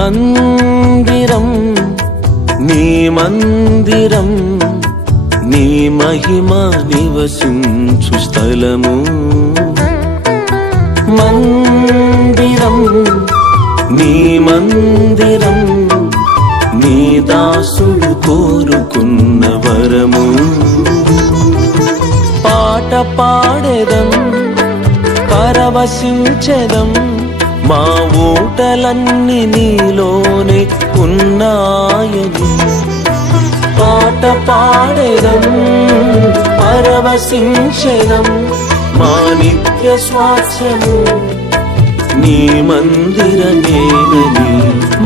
మందిరం నీ మందిరం నీ మహిమ నివసించు స్థలము మందిరం నీ మందిరం నీ దాసుడు కోరుకున్న వరము పాట పాడెదం పరవశించెదం మా ఊటలన్నీ నీలోనే ఉన్నాయని పాట పాడెదం పరవశించెదం మా నిత్య స్వాస్థ్యము నీ మందిరమేనని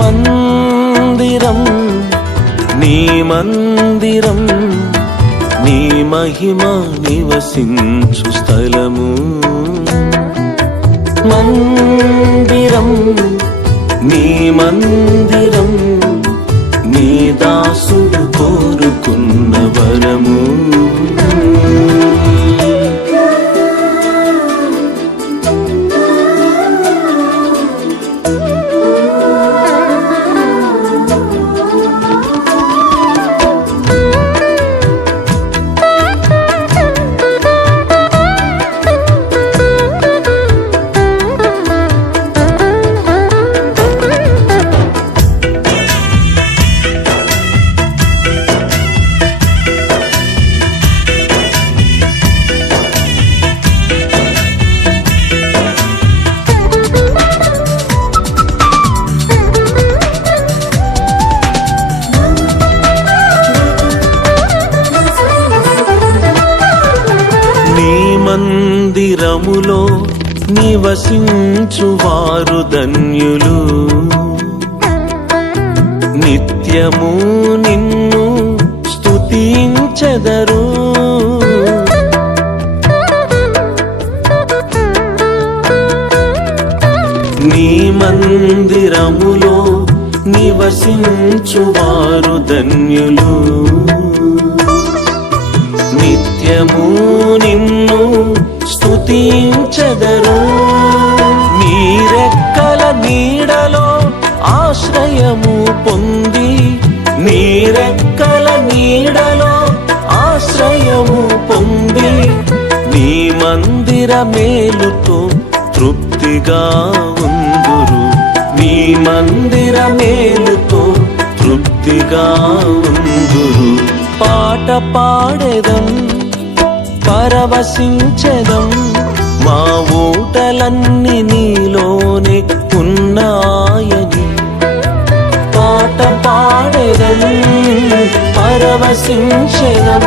మందిరం నీ మందిరం నీ మహిమ నివసించు స్థలము మందిరం నీ మందిరం నీ దాసుడు కోరుకున్న వరము మందిరములో నివసించువారు ధన్యులు నిత్యము నిన్ను స్తుతించెదరు నీ మందిరములో నివసించువారు ధన్యులు నిత్యము నిన్ను స్తుతించెదరు నీ రెక్కల నీడలో ఆశ్రయము పొంది నీ రెక్కల నీడలో ఆశ్రయము పొంది నీ మందిర మేలుతో తృప్తిగా ఉందురు నీ మందిర మేలుతో తృప్తిగా ఉందురు పాట పాడెదం పరవశించెదం మా ఊటలన్నీ నీలోనే ఉన్నాయని పాట పాడెదం పరవశించెదం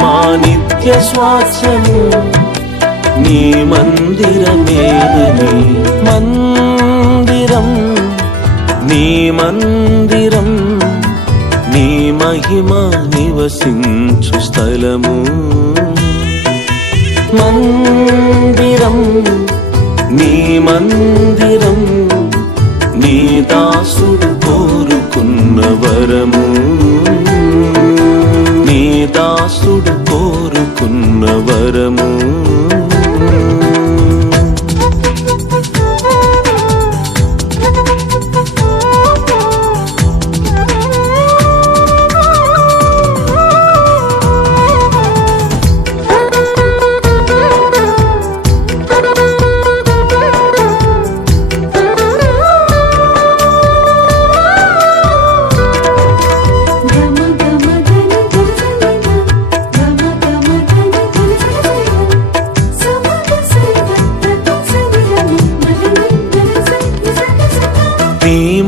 మా నిత్య స్వాస్థ్యము నీ మందిరమేనని మందిరం నీ మందిరం నీ మహిమ నివసించు స్థలము మందిరం నీ మందిరం నీ దాసుడు కోరుకున్న వరము నీ దాసుడు కోరుకున్న వరము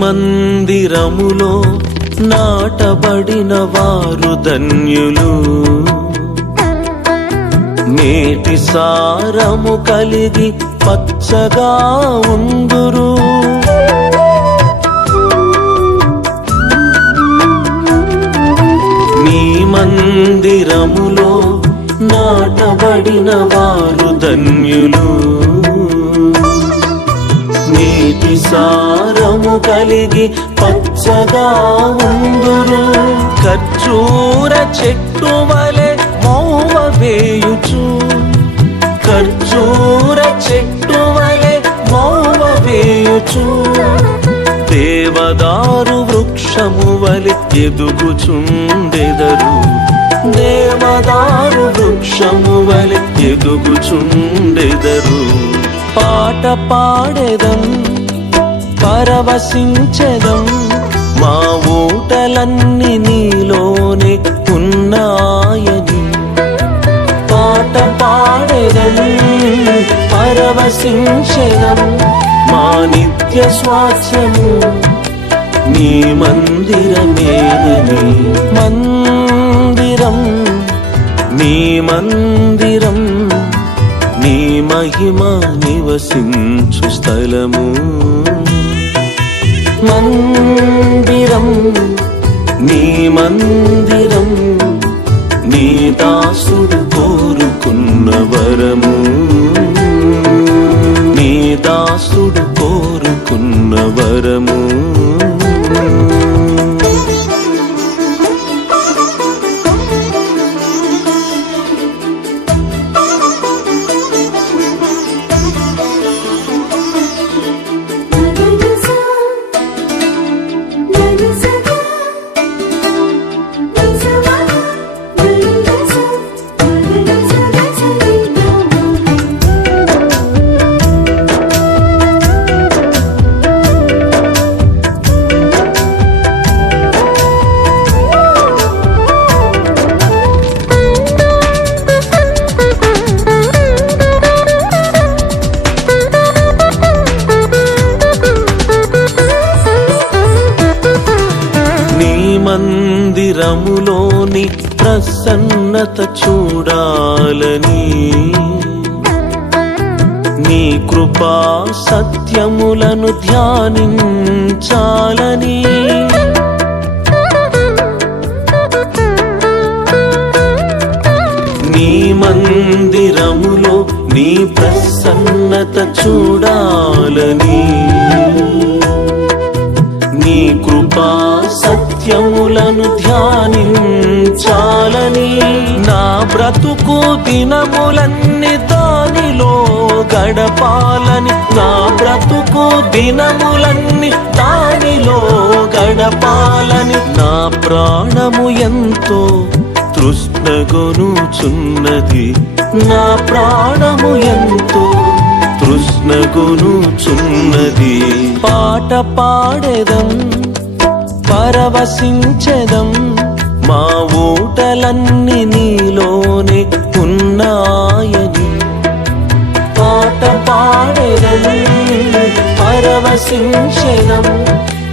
మందిరములో నాటబడిన వారు ధన్యులు మేటి సారము కలిగి పచ్చగా ఉందురు నీ మందిరములో నాటబడిన వారు ధన్యులు నీటి సారము కలిగి పచ్చగా ఉందురు ఖర్జూర చెట్టు వలె మౌవ వేయుచు ఖర్జూర చెట్టు వలె మౌవ వేయుచు దేవదా వృక్షము వలె ఎదుగుచుండెదరు. దేవదారు వృక్షము వలె ఎదుగుచుండెదరు. పాట పాడెదం, పరవశించెదం, మా ఊటలన్నీ నీలోనే ఉన్నాయని. పాట పాడెదం, పరవశించెదం, మా నిత్య స్వాస్థ్యము నీ మందిరమేనని. మందిరం, నీ మందిరం, నీ మహిమ నివసించు స్థలము. మందిరం, నీ మందిరం, నీ దాసుడు కోరుకున్న వరము. నీ దాసుడు కోరుకున్న వరము. మందిరములోని ప్రసన్నత చూడాలని, నీ కృపా సత్యములను ధ్యానించాలని. నీ మందిరములో నీ ప్రసన్నత చూడాలని, నీ కృపా సత్యములను ధ్యానించాలని. నా బ్రతుకు దినములన్నీ దానిలో గడపాలని. నా బ్రతుకు దినములన్నీ దానిలో గడపాలని. నా ప్రాణము ఎంతో తృష్ణగొనుచున్నది. నా ప్రాణము ఎంతో తృష్ణగొనుచున్నది. పాట పాడెదం, పరవశించెదం, మా ఊటలన్నీ నీలోనే ఉన్నాయని. పాట పాడెదం, పరవశించెదం,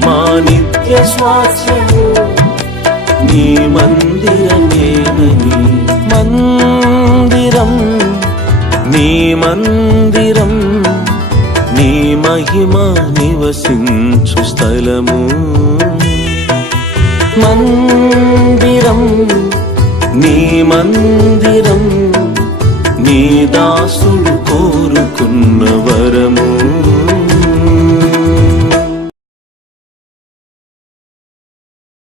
మా నిత్య స్వాస్థ్యము నీ మందిరమేనని. మందిరం, నీ మందిరం, నీ మహిమ నివసించు స్థలము. మందిరం, నీ మందిరం, నీ దాసుడు